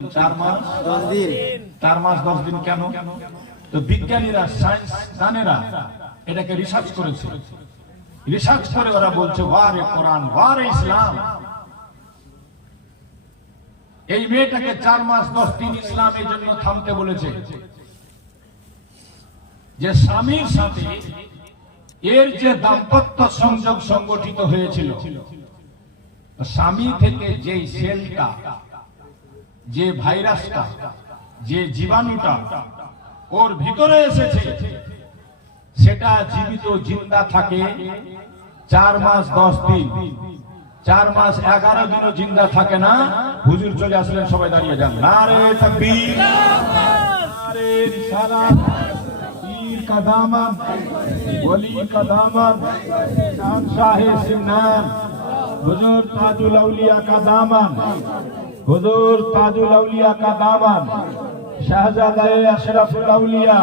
4 মাস 10 দিন 4 মাস 10 দিন কেন? তো বিজ্ঞানীরা সায়েন্স দানেরা এটাকে রিসার্চ করেছে। রিসার্চ করে ওরা বলছে ওয়ারে কোরআন ওয়ারে ইসলাম। এই মেয়েটাকে 4 মাস 10 দিন ইসলাম এই জন্য থামতে বলেছে যে স্বামীর সাথে এর যে দাম্পত্য সংযোগ সংগঠিত হয়েছিল, স্বামী থেকে যে সেলটা, যে ভাইরাসটা, যে জীবাণুটা ওর ভিতরে এসেছে সেটা জীবিত জিন্দা থাকে 4 মাস 10 দিন। 4 মাস 11 দিনও জিন্দা থাকে না। হুজুর চলে আসলেন, সবাই দাঁড়িয়ে যান। নারে তাকবীর, নারে রিসালাত, পীর का दामन, वली का दामन, शाह सिमनान, हुजूर ताजुल औलिया का दामन, हुजूर ताजुल औलिया का दामन, शहजादा अशरफुल औलिया।